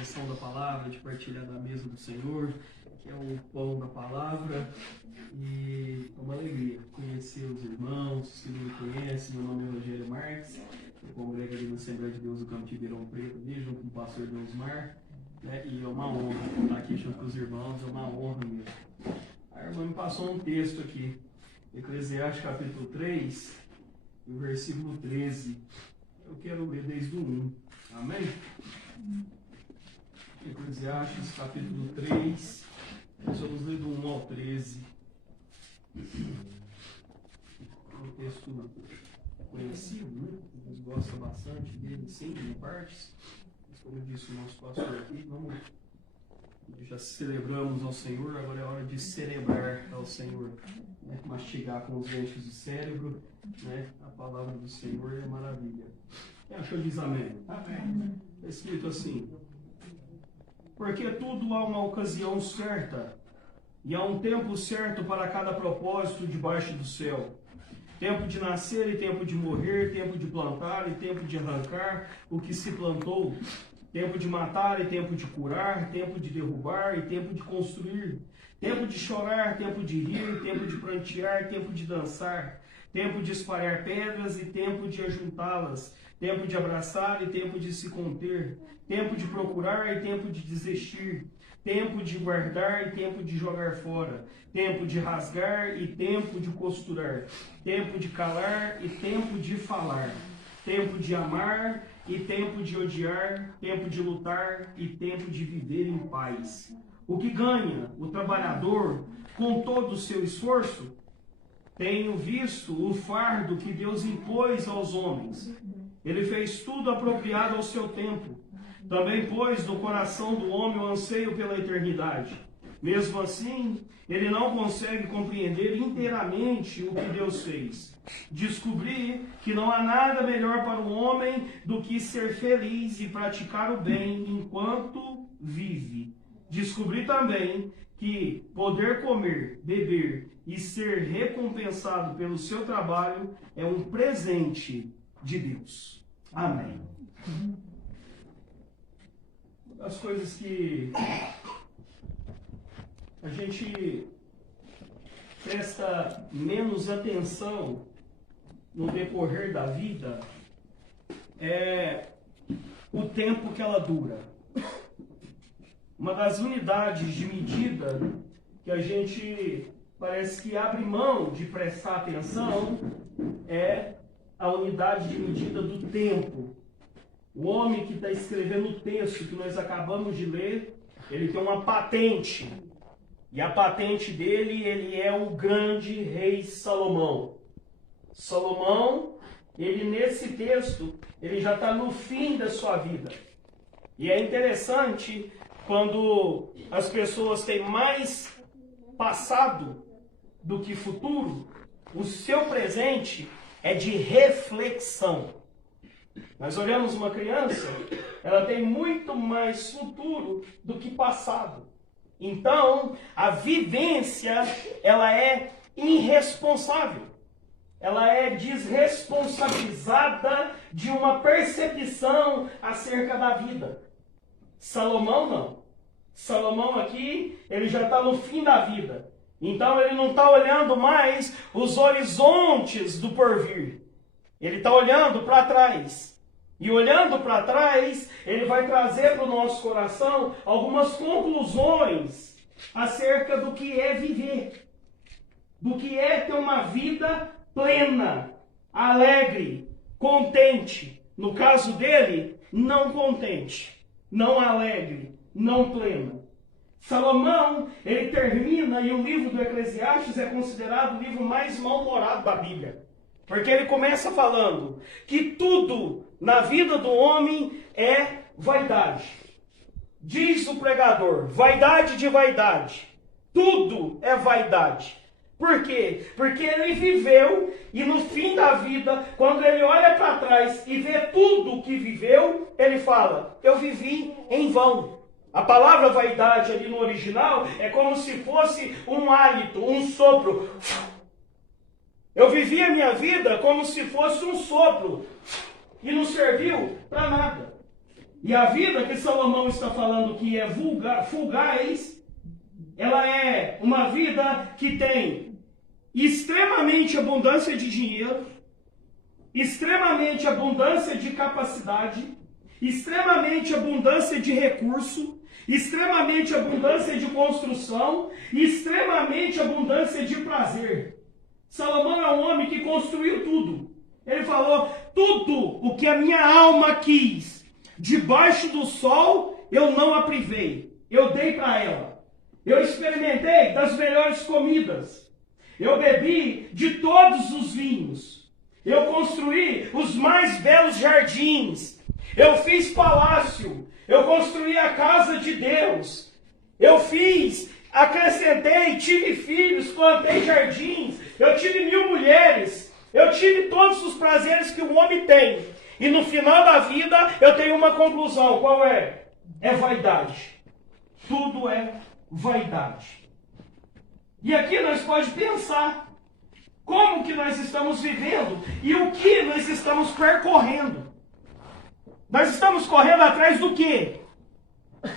exposição da palavra, de partilhar da mesa do Senhor, que é o pão da palavra. E é uma alegria conhecer os irmãos, que não me conhecem. Meu nome é Rogério Marques, eu congrego ali na Assembleia de Deus do Campo de Ribeirão Preto, ali, junto com o pastor Deusmar, né? E é uma honra estar aqui junto com os irmãos, é uma honra mesmo. A irmã me passou um texto aqui, Eclesiastes capítulo 3, e o versículo 13. Eu quero ler desde o 1. Amém? Eclesiastes capítulo 3, nós vamos ler do 1 ao 13. É um texto conhecido, né? Nós gostamos bastante dele, sempre em partes. Mas como disse o nosso pastor aqui, já celebramos ao Senhor, agora é hora de celebrar ao Senhor, né? Mastigar com os dentes do cérebro, né? A palavra do Senhor é maravilha. Quem achou diz amém? Amém. Está escrito assim: porque tudo há uma ocasião certa, e há um tempo certo para cada propósito debaixo do céu. Tempo de nascer e tempo de morrer, tempo de plantar e tempo de arrancar o que se plantou. Tempo de matar e tempo de curar, tempo de derrubar e tempo de construir. Tempo de chorar, tempo de rir, tempo de prantear, tempo de dançar. Tempo de espalhar pedras e tempo de ajuntá-las. Tempo de abraçar e tempo de se conter. Tempo de procurar e tempo de desistir. Tempo de guardar e tempo de jogar fora. Tempo de rasgar e tempo de costurar. Tempo de calar e tempo de falar. Tempo de amar e tempo de odiar. Tempo de lutar e tempo de viver em paz. O que ganha o trabalhador com todo o seu esforço? Tenho visto o fardo que Deus impôs aos homens. Ele fez tudo apropriado ao seu tempo. Também pôs no coração do homem o anseio pela eternidade. Mesmo assim, ele não consegue compreender inteiramente o que Deus fez. Descobri que não há nada melhor para o homem do que ser feliz e praticar o bem enquanto vive. Descobri também que poder comer, beber e ser recompensado pelo seu trabalho é um presente de Deus. Amém. As coisas que a gente presta menos atenção no decorrer da vida é o tempo que ela dura. Uma das unidades de medida que a gente parece que abre mão de prestar atenção é a unidade de medida do tempo. O homem que está escrevendo o texto que nós acabamos de ler, ele tem uma patente. E a patente dele, ele é o grande rei Salomão. Salomão, ele nesse texto, ele já está no fim da sua vida. E é interessante quando as pessoas têm mais passado do que futuro, o seu presente é de reflexão. Nós olhamos uma criança, ela tem muito mais futuro do que passado. Então, a vivência, ela é irresponsável. Ela é desresponsabilizada de uma percepção acerca da vida. Salomão não. Salomão aqui, ele já está no fim da vida. Então, ele não está olhando mais os horizontes do porvir. Ele está olhando para trás. E olhando para trás, ele vai trazer para o nosso coração algumas conclusões acerca do que é viver. Do que é ter uma vida plena, alegre, contente. No caso dele, não contente, não alegre, não plena. Salomão, ele termina, e o livro do Eclesiastes é considerado o livro mais mal-humorado da Bíblia. Porque ele começa falando que tudo na vida do homem é vaidade. Diz o pregador, vaidade de vaidade. Tudo é vaidade. Por quê? Porque ele viveu e no fim da vida, quando ele olha para trás e vê tudo o que viveu, ele fala, eu vivi em vão. A palavra vaidade ali no original é como se fosse um hálito, um sopro. Eu vivi a minha vida como se fosse um sopro e não serviu para nada. E a vida que Salomão está falando que é fugaz, ela é uma vida que tem extremamente abundância de dinheiro, extremamente abundância de capacidade, extremamente abundância de recurso, extremamente abundância de construção, extremamente abundância de prazer. Salomão é um homem que construiu tudo. Ele falou, tudo o que a minha alma quis, debaixo do sol, eu não a privei. Eu dei para ela. Eu experimentei das melhores comidas. Eu bebi de todos os vinhos. Eu construí os mais belos jardins. Eu fiz palácio. Eu construí a casa de Deus. Eu acrescentei, tive filhos, plantei jardins. Eu tive 1000 mulheres. Eu tive todos os prazeres que o homem tem. E no final da vida eu tenho uma conclusão. Qual é? É vaidade. Tudo é vaidade. E aqui nós podemos pensar como que nós estamos vivendo e o que nós estamos percorrendo. Nós estamos correndo atrás do quê?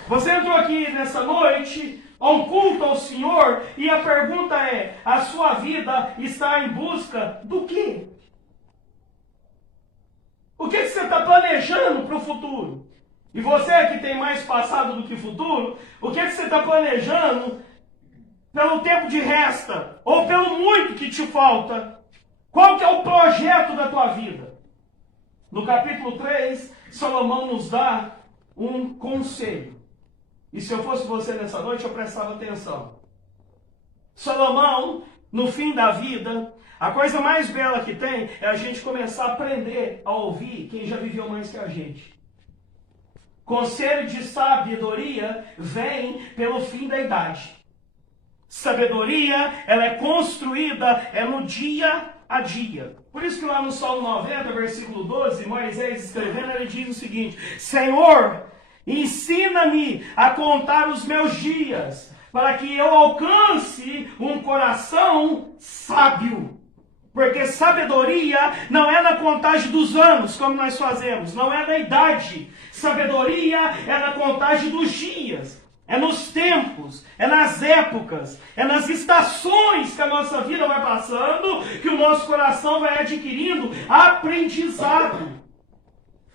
Você entrou aqui nessa noite a um culto ao Senhor e a pergunta é, a sua vida está em busca do quê? O que você está planejando para o futuro? E você que tem mais passado do que futuro, o que você está planejando pelo tempo de resta, ou pelo muito que te falta? Qual que é o projeto da tua vida? No capítulo 3, Salomão nos dá um conselho. E se eu fosse você nessa noite, eu prestava atenção. Salomão, no fim da vida, a coisa mais bela que tem é a gente começar a aprender a ouvir quem já viveu mais que a gente. Conselho de sabedoria vem pelo fim da idade. Sabedoria, ela é construída, no dia a dia. Por isso que lá no Salmo 90, versículo 12, Moisés escrevendo, ele diz o seguinte: Senhor, ensina-me a contar os meus dias, para que eu alcance um coração sábio. Porque sabedoria não é na contagem dos anos, como nós fazemos, não é na idade. Sabedoria é na contagem dos dias. É nos tempos, é nas épocas, é nas estações que a nossa vida vai passando, que o nosso coração vai adquirindo aprendizado.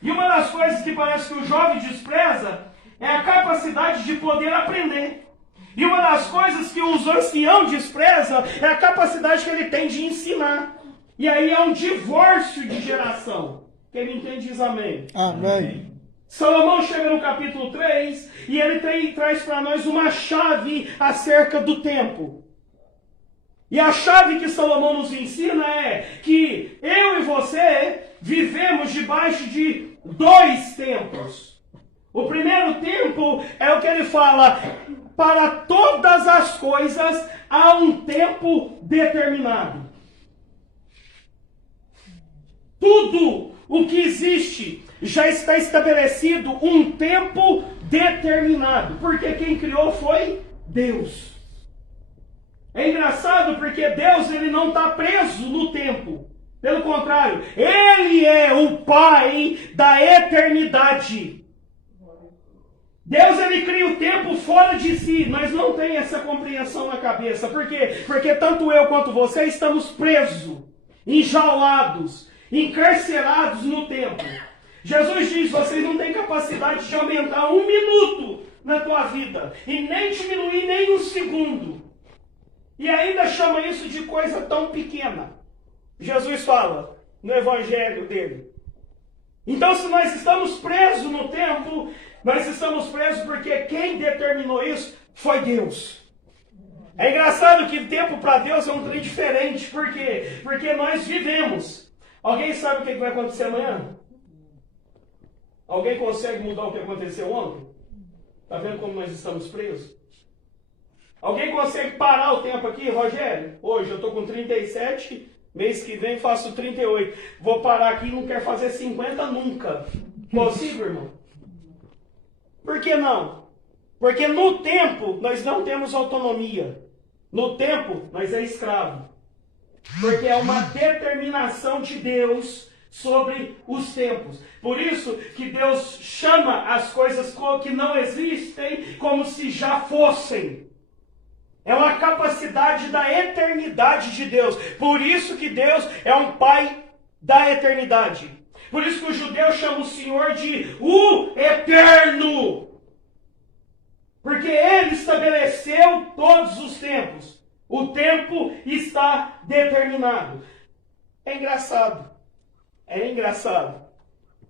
E uma das coisas que parece que o jovem despreza é a capacidade de poder aprender. E uma das coisas que os anciãos desprezam é a capacidade que ele tem de ensinar. E aí é um divórcio de geração. Quem me entende diz amém. Amém. Salomão chega no capítulo 3 e ele traz para nós uma chave acerca do tempo. E a chave que Salomão nos ensina é que eu e você vivemos debaixo de 2 tempos. O primeiro tempo é o que ele fala, para todas as coisas há um tempo determinado. Tudo o que existe já está estabelecido um tempo determinado, porque quem criou foi Deus. É engraçado porque Deus ele não está preso no tempo. Pelo contrário, Ele é o Pai da eternidade. Deus ele cria o tempo fora de si, mas não tem essa compreensão na cabeça. Por quê? Porque tanto eu quanto você estamos presos, enjaulados, encarcerados no tempo. Jesus diz, vocês não têm capacidade de aumentar 1 minuto na tua vida, e nem diminuir nem 1 segundo. E ainda chama isso de coisa tão pequena. Jesus fala no evangelho dele. Então se nós estamos presos no tempo, nós estamos presos porque quem determinou isso foi Deus. É engraçado que tempo para Deus é um trem diferente. Por quê? Porque nós vivemos. Alguém sabe o que vai acontecer amanhã? Alguém consegue mudar o que aconteceu ontem? Está vendo como nós estamos presos? Alguém consegue parar o tempo aqui, Rogério? Hoje eu estou com 37, mês que vem faço 38. Vou parar aqui e não quero fazer 50 nunca. Consigo, irmão? Por que não? Porque no tempo nós não temos autonomia. No tempo nós é escravo. Porque é uma determinação de Deus sobre os tempos. Por isso que Deus chama as coisas que não existem como se já fossem. É uma capacidade da eternidade de Deus. Por isso que Deus é um Pai da eternidade. Por isso que o judeu chama o Senhor de o Eterno. Porque Ele estabeleceu todos os tempos. O tempo está determinado. É engraçado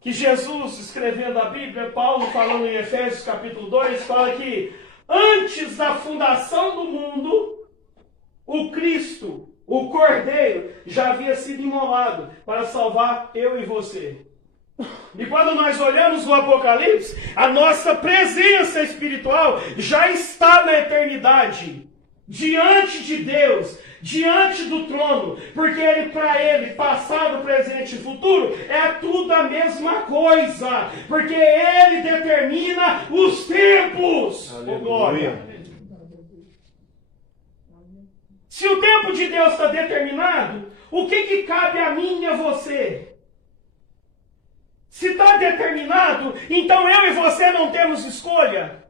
que Jesus, escrevendo a Bíblia, Paulo falando em Efésios capítulo 2, fala que antes da fundação do mundo, o Cristo, o Cordeiro, já havia sido imolado para salvar eu e você. E quando nós olhamos o Apocalipse, a nossa presença espiritual já está na eternidade, diante de Deus, diante do trono, porque para ele, passado, presente e futuro, é tudo a mesma coisa, porque ele determina os tempos. Oh, glória! Se o tempo de Deus está determinado, o que cabe a mim e a você? Se está determinado, então eu e você não temos escolha.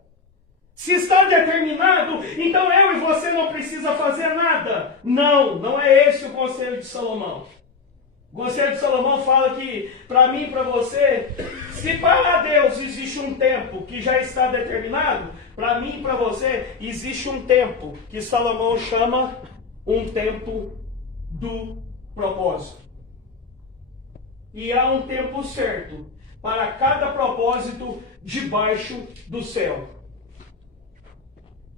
Se está determinado, então eu e você não precisa fazer nada. Não é esse o conselho de Salomão. O conselho de Salomão fala que, para mim e para você, se para Deus existe um tempo que já está determinado, para mim e para você existe um tempo que Salomão chama um tempo do propósito. E há um tempo certo para cada propósito debaixo do céu.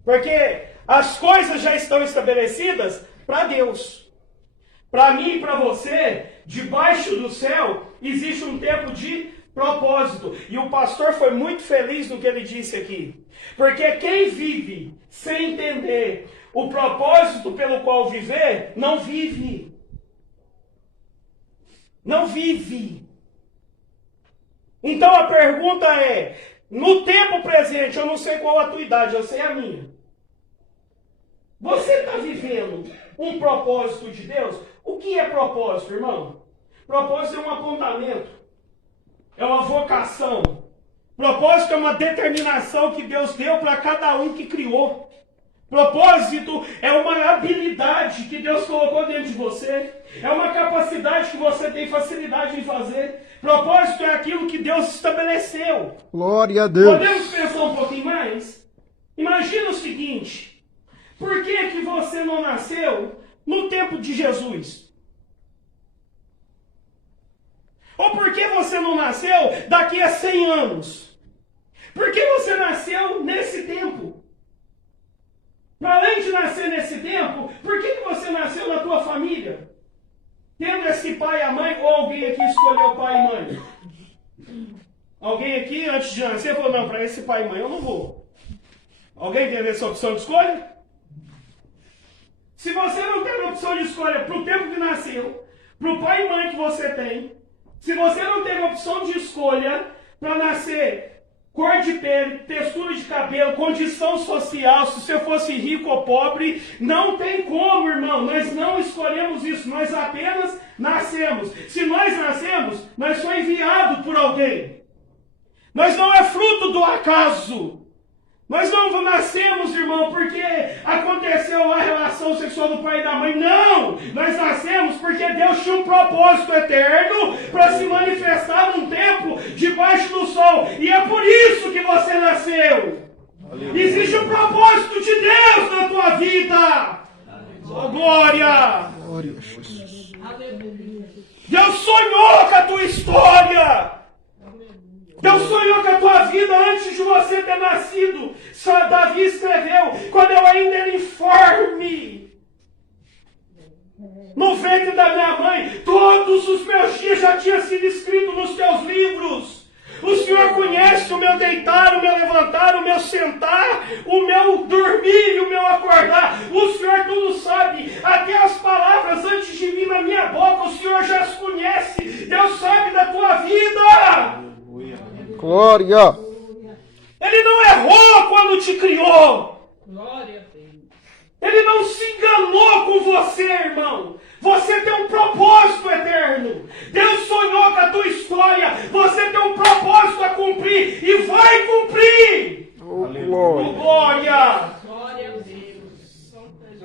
Porque as coisas já estão estabelecidas para Deus. Para mim e para você, debaixo do céu, existe um tempo de propósito. E o pastor foi muito feliz no que ele disse aqui. Porque quem vive sem entender o propósito pelo qual viver, não vive. Não vive. Então a pergunta é, no tempo presente, eu não sei qual a tua idade, eu sei a minha. Você está vivendo um propósito de Deus? O que é propósito, irmão? Propósito é um apontamento. É uma vocação. Propósito é uma determinação que Deus deu para cada um que criou. Propósito é uma habilidade que Deus colocou dentro de você. É uma capacidade que você tem facilidade em fazer. Propósito é aquilo que Deus estabeleceu. Glória a Deus. Podemos pensar um pouquinho mais? Imagina o seguinte. Por que você não nasceu no tempo de Jesus? Ou por que você não nasceu daqui a 100 anos? Por que você nasceu nesse tempo? Para além de nascer nesse tempo, por que você nasceu na tua família? Tendo esse pai e a mãe, ou alguém aqui escolheu pai e mãe? Alguém aqui, antes de nascer, falou, não, para esse pai e mãe eu não vou. Alguém teve essa opção de escolha? Se você não teve opção de escolha para o tempo que nasceu, para o pai e mãe que você tem, se você não teve opção de escolha para nascer cor de pele, textura de cabelo, condição social, se você fosse rico ou pobre, não tem como, irmão. Nós não escolhemos isso, nós apenas nascemos. Se nós nascemos, nós somos enviados por alguém. Nós não é fruto do acaso. Nós não nascemos, irmão, porque aconteceu a relação sexual do pai e da mãe. Não! Nós nascemos porque Deus tinha um propósito eterno para se manifestar num tempo debaixo do sol. E é por isso que você nasceu. Aleluia. Existe um propósito de Deus na tua vida. Oh, glória! Glória a Jesus. Deus sonhou com a tua história. Deus sonhou com a tua vida antes de você ter nascido. Só Davi escreveu, quando eu ainda era informe, no ventre da minha mãe, todos os meus dias já tinham sido escritos nos teus livros. O Senhor conhece o meu deitar, o meu levantar, o meu sentar, o meu dormir e o meu acordar. O Senhor tudo sabe. Até as palavras antes de vir na minha boca, o Senhor já as conhece. Deus sabe da tua vida. Glória! Ele não errou quando te criou. Glória a Deus. Ele não se enganou com você, irmão. Você tem um propósito eterno. Deus sonhou com a tua história. Você tem um propósito a cumprir e vai cumprir. Oh, Oh, glória. glória! Glória a Deus.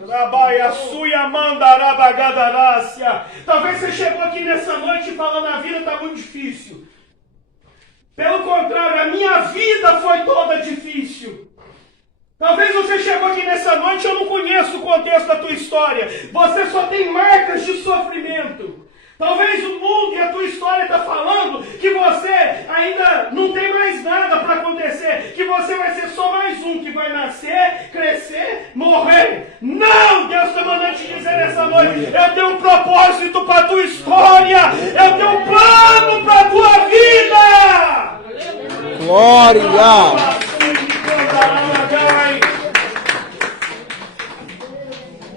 Rabaia, suia, mandarabagadarácia. Talvez você chegou aqui nessa noite falando a vida está muito difícil. Pelo contrário, a minha vida foi toda difícil. Talvez você chegou aqui nessa noite e eu não conheço o contexto da tua história. Você só tem marcas de sofrimento. Talvez o mundo e a tua história está falando que você ainda não tem mais nada para acontecer, que você vai ser só mais um que vai nascer, crescer, morrer. Não! Deus está mandando te dizer nessa noite, eu tenho um propósito para a tua história, eu tenho um plano para a tua vida! Glória.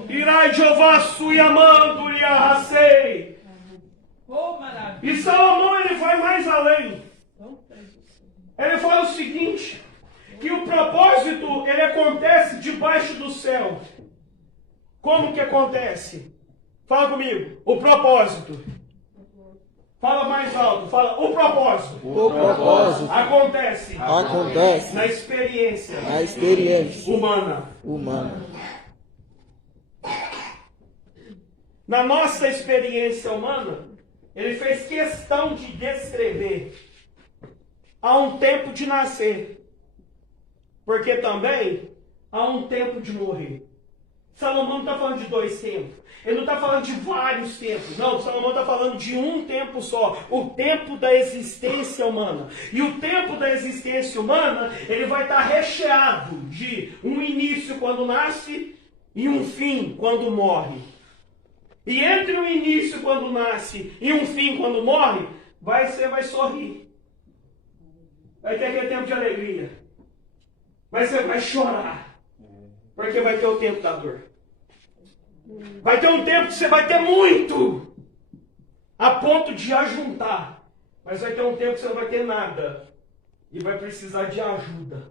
Irai Jeová suyamando e arrasei. Oh, maravilha. E Salomão ele vai mais além. Ele fala o seguinte, que o propósito ele acontece debaixo do céu. Como que acontece? Fala comigo. O propósito. Fala mais alto. Fala o propósito. O propósito Acontece acontece na experiência na experiência humana. humana. Na nossa experiência humana, ele fez questão de descrever há um tempo de nascer, porque também há um tempo de morrer. Salomão não está falando de dois tempos, ele não está falando de vários tempos, não, Salomão está falando de um tempo só, o tempo da existência humana. E o tempo da existência humana, ele vai estar recheado de um início quando nasce e um fim quando morre. E entre o início quando nasce e um fim quando morre, você vai sorrir. Vai ter aquele tempo de alegria. Mas você vai chorar. Porque vai ter o tempo da dor. Vai ter um tempo que você vai ter muito. A ponto de ajuntar. Mas vai ter um tempo que você não vai ter nada. E vai precisar de ajuda.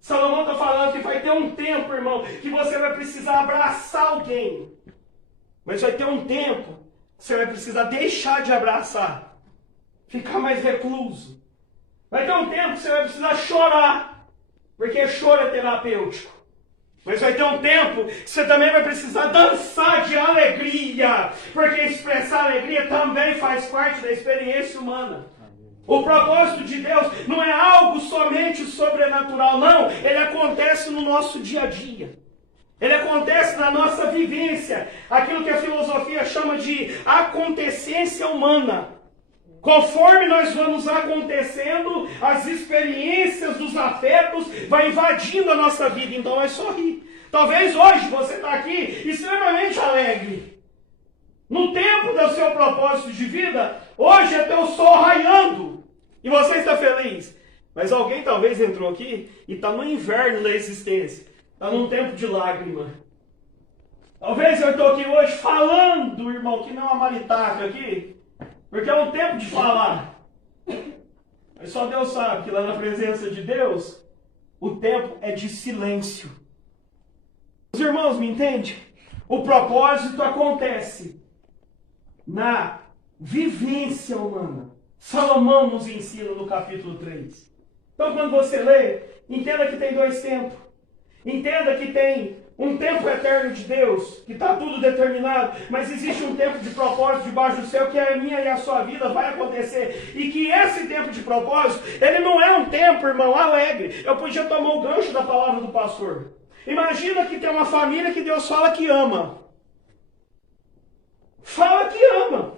Salomão está falando que vai ter um tempo, irmão, que você vai precisar abraçar alguém. Mas vai ter um tempo que você vai precisar deixar de abraçar. Ficar mais recluso. Vai ter um tempo que você vai precisar chorar. Porque choro é terapêutico. Mas vai ter um tempo que você também vai precisar dançar de alegria. Porque expressar alegria também faz parte da experiência humana. O propósito de Deus não é algo somente sobrenatural, não. Ele acontece no nosso dia a dia. Ele acontece na nossa vivência. Aquilo que a filosofia chama de acontecência humana. Conforme nós vamos acontecendo, as experiências dos afetos vão invadindo a nossa vida. Então vai sorrir. Talvez hoje você está aqui extremamente alegre. No tempo do seu propósito de vida, hoje é teu sol raiando. E você está feliz. Mas alguém talvez entrou aqui e está no inverno da existência. Está num tempo de lágrima. Talvez eu estou aqui hoje falando, irmão, que não é uma maritaca aqui. Porque é um tempo de falar. Mas só Deus sabe que lá na presença de Deus, o tempo é de silêncio. Os irmãos me entendem? O propósito acontece na vivência humana. Salomão nos ensina no capítulo 3. Então quando você lê, entenda que tem dois tempos. Entenda que tem um tempo eterno de Deus, que está tudo determinado, mas existe um tempo de propósito debaixo do céu, que é a minha e a sua vida vai acontecer. E que esse tempo de propósito, ele não é um tempo, irmão, alegre. Eu podia tomar o gancho da palavra do pastor. Imagina que tem uma família que Deus fala que ama. Fala que ama.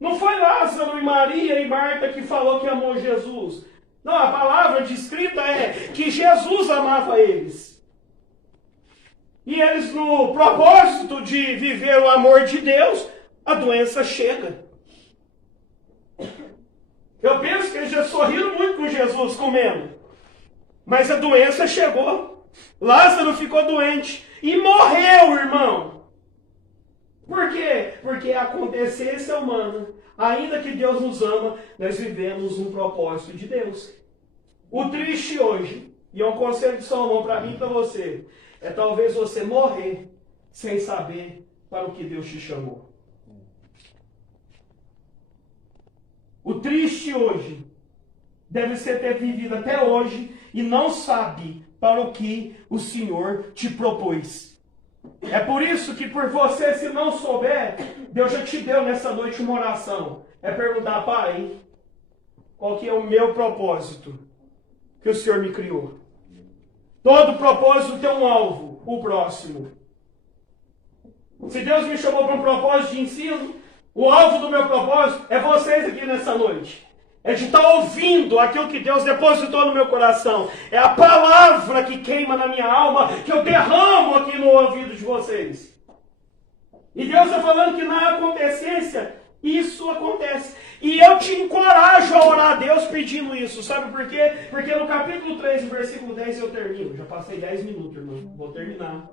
Não foi Lázaro e Maria e Marta que falou que amou Jesus. Não, a palavra descrita é que Jesus amava eles. E eles, no propósito de viver o amor de Deus, a doença chega. Eu penso que eles já sorriram muito com Jesus comendo. Mas a doença chegou. Lázaro ficou doente. E morreu, irmão. Por quê? Porque a acontecência humana, ainda que Deus nos ama, nós vivemos um propósito de Deus. O triste hoje, e é um conselho de Salomão para mim e para você, é talvez você morrer sem saber para o que Deus te chamou. O triste hoje deve ser ter vivido até hoje e não sabe para o que o Senhor te propôs. É por isso que por você, se não souber, Deus já te deu nessa noite uma oração. É perguntar, Pai, qual que é o meu propósito que o Senhor me criou? Todo propósito tem um alvo, o próximo. Se Deus me chamou para um propósito de ensino, o alvo do meu propósito é vocês aqui nessa noite. É de estar ouvindo aquilo que Deus depositou no meu coração. É a palavra que queima na minha alma, que eu derramo aqui no ouvido de vocês. E Deus está falando que na acontecência, isso acontece. E eu te encorajo a orar a Deus pedindo isso. Sabe por quê? Porque no capítulo 3, no versículo 10, eu termino. Já passei 10 minutos, irmão. Vou terminar.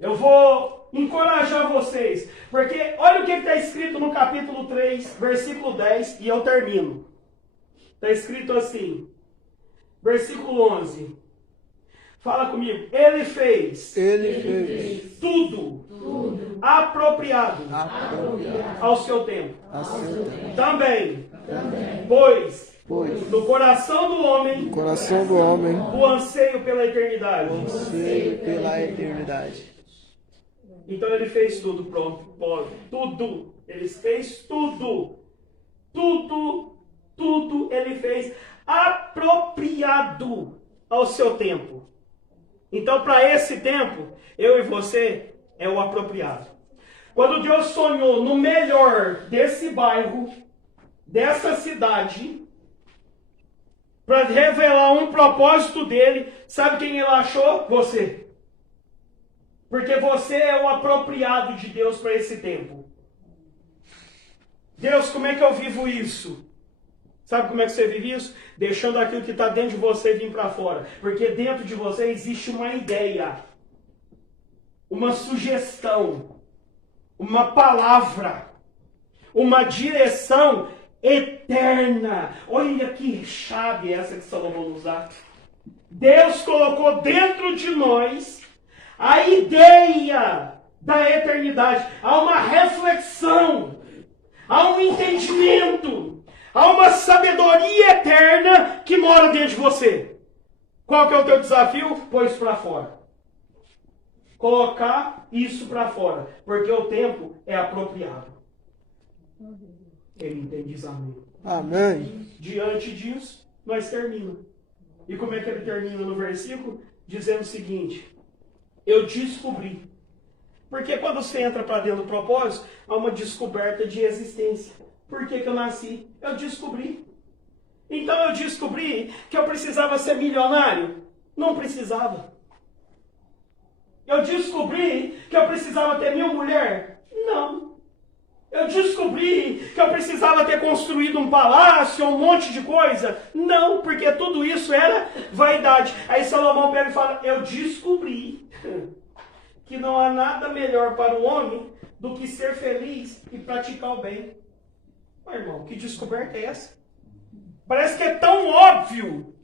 Eu vou encorajar vocês, porque olha o que está escrito no capítulo 3, versículo 10, e eu termino. Está escrito assim, versículo 11. Fala comigo. Ele fez tudo apropriado ao seu tempo. Também, pois no coração do homem, o anseio pela eternidade. Então ele fez tudo, pronto, tudo. Ele fez tudo. Tudo ele fez apropriado ao seu tempo. Então, para esse tempo, eu e você é o apropriado. Quando Deus sonhou no melhor desse bairro, dessa cidade, para revelar um propósito dele, sabe quem ele achou? Você. Porque você é o apropriado de Deus para esse tempo. Deus, como é que eu vivo isso? Sabe como é que você vive isso? Deixando aquilo que está dentro de você vir para fora. Porque dentro de você existe uma ideia, uma sugestão, uma palavra, uma direção eterna. Olha que chave essa que Salomão nos dá. Deus colocou dentro de nós a ideia da eternidade. Há uma reflexão, há um entendimento, há uma sabedoria eterna que mora dentro de você. Qual que é o teu desafio? Pôr isso para fora. Colocar isso para fora, porque o tempo é apropriado. Quem entende diz amém. Amém. Diante disso, nós terminamos. E como é que ele termina no versículo? Dizendo o seguinte: eu descobri. Porque quando você entra para dentro do propósito, há uma descoberta de existência. Por que eu nasci? Eu descobri. Então eu descobri que eu precisava ser milionário? Não precisava. Eu descobri que eu precisava ter 1000 mulheres? Não. Eu descobri que eu precisava ter construído um palácio, um monte de coisa? Não, porque tudo isso era vaidade. Aí Salomão pega e fala: eu descobri que não há nada melhor para o homem do que ser feliz e praticar o bem. Mas, irmão, que descoberta é essa? Parece que é tão óbvio,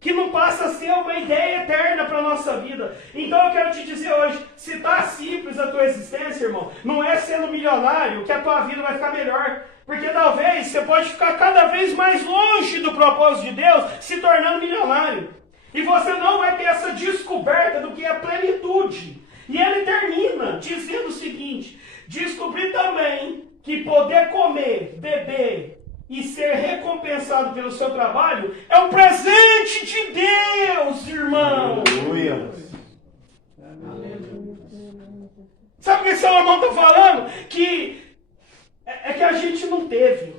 que não passa a ser uma ideia eterna para a nossa vida. Então eu quero te dizer hoje, se está simples a tua existência, irmão, não é sendo milionário que a tua vida vai ficar melhor. Porque talvez você pode ficar cada vez mais longe do propósito de Deus, se tornando milionário. E você não vai ter essa descoberta do que é plenitude. E ele termina dizendo o seguinte: descobri também que poder comer, beber e ser recompensado pelo seu trabalho é um presente de Deus, irmão. Aleluia. Sabe o que Salomão está falando? Que é que a gente não teve.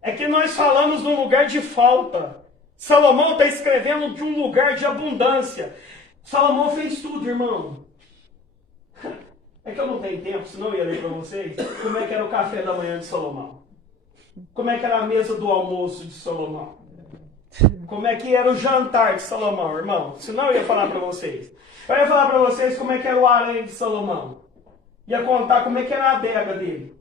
É que nós falamos num lugar de falta. Salomão está escrevendo de um lugar de abundância. Salomão fez tudo, irmão. É que eu não tenho tempo, senão eu ia ler para vocês como é que era o café da manhã de Salomão. Como é que era a mesa do almoço de Salomão. Como é que era o jantar de Salomão, irmão. Senão eu ia falar para vocês. Eu ia falar para vocês como é que era o harém de Salomão. Ia contar como é que era a adega dele.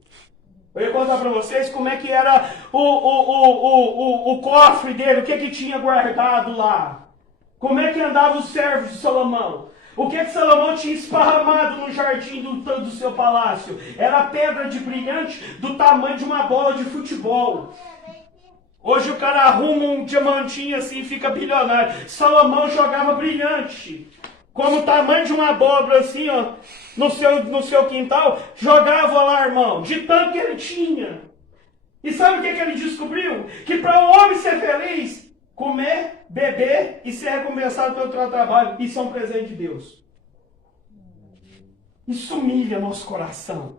Eu ia contar para vocês como é que era o cofre dele, o que tinha guardado lá. Como é que andavam os servos de Salomão? O que Salomão tinha esparramado no jardim do seu palácio? Era pedra de brilhante do tamanho de uma bola de futebol. Hoje o cara arruma um diamantinho assim e fica bilionário. Salomão jogava brilhante. Como o tamanho de uma abóbora assim, ó, no seu quintal. Jogava lá, irmão, de tanto que ele tinha. E sabe o que ele descobriu? Que para o homem ser feliz, comer, beber e ser recompensado pelo seu trabalho, isso é um presente de Deus. Isso humilha nosso coração.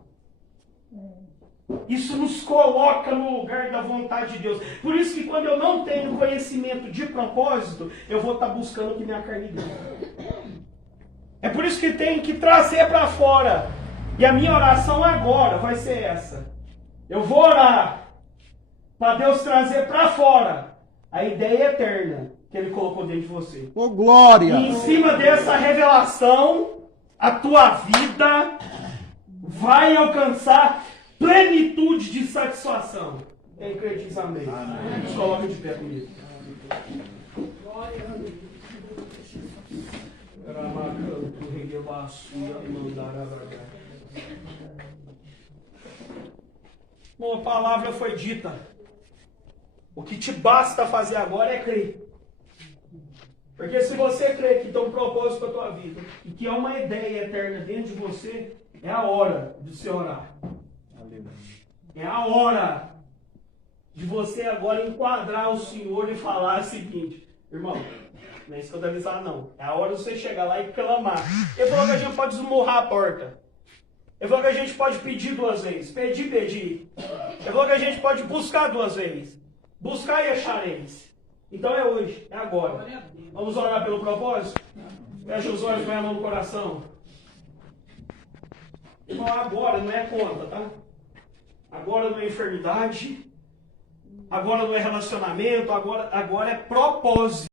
Isso nos coloca no lugar da vontade de Deus. Por isso que quando eu não tenho conhecimento de propósito, eu vou estar buscando o que minha carne quer. É por isso que tem que trazer para fora. E a minha oração agora vai ser essa. Eu vou orar para Deus trazer para fora a ideia eterna que Ele colocou dentro de você. Ô, glória! E em cima dessa revelação, a tua vida vai alcançar plenitude de satisfação. Quem crê diz amém. Amém. Se coloca de pé comigo. Uma palavra foi dita. O que te basta fazer agora é crer. Porque se você crê que tem um propósito para a tua vida e que há uma ideia eterna dentro de você, é a hora de você orar. É a hora de você agora enquadrar o Senhor e falar o seguinte: irmão, não é escandalizar não. É a hora de você chegar lá e clamar. Ele falou que a gente pode esmurrar a porta. Ele falou que a gente pode pedir 2 vezes. Pedir. Ele falou que a gente pode buscar 2 vezes. Buscar e achareis. Então é hoje, é agora. Vamos orar pelo propósito? Fecha os olhos, põe a mão no coração. Irmão, agora não é conta, tá? Agora não é enfermidade. Agora não é relacionamento. Agora é propósito.